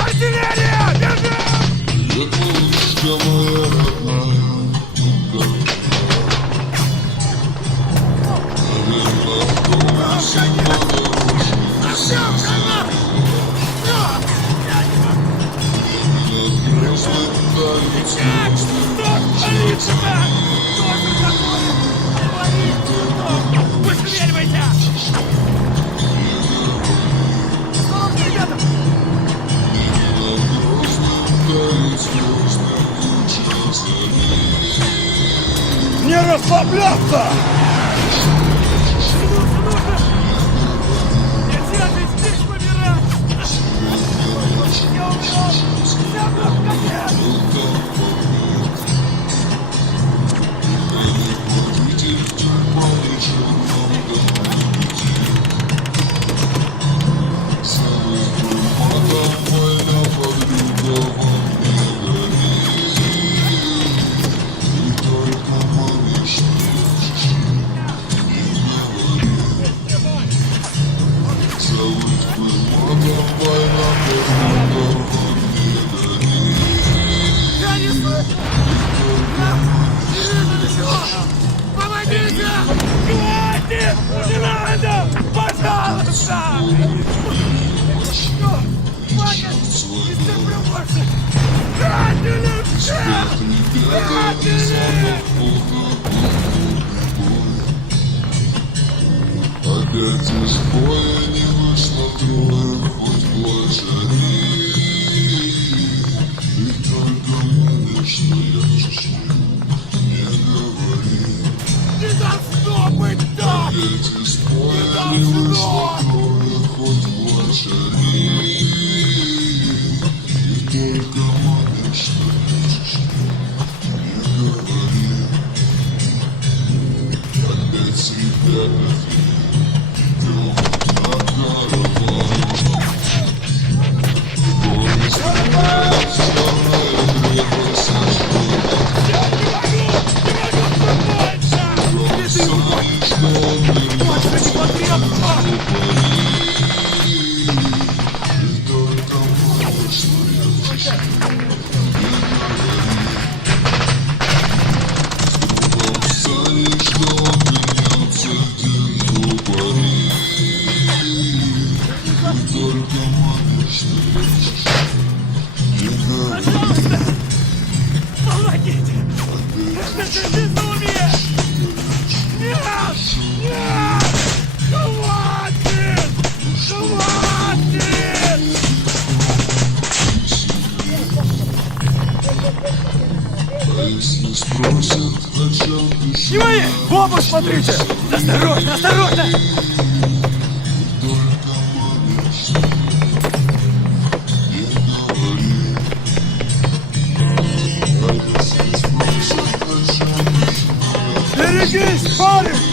Артиллерия! Выстреливайте! Остановка, ребята! Не расслабляться! Нельзя ведь здесь помирать! Я умру! Землю в конец! Я не слышу! Не вижу ничего! Помогите! Хватит! Не надо! Пожалуйста! Хватит! Не стерплю больше! Предатели всех! Предатели! Опять из боя не вышло трое, хоть плачь они. И только помни, что я чешу, не говори. Не должно быть так! Опять из боя не вышло трое, хоть плачь они. И только помни, что я чешу, не говори. Опять ребята Пожалуйста! Помогите! Это безумие! Нет! Нет! Хватит! Хватит! А если спросят, о чем ты Не мои! В оба смотрите! Осторожно, осторожно! Берегись, парень!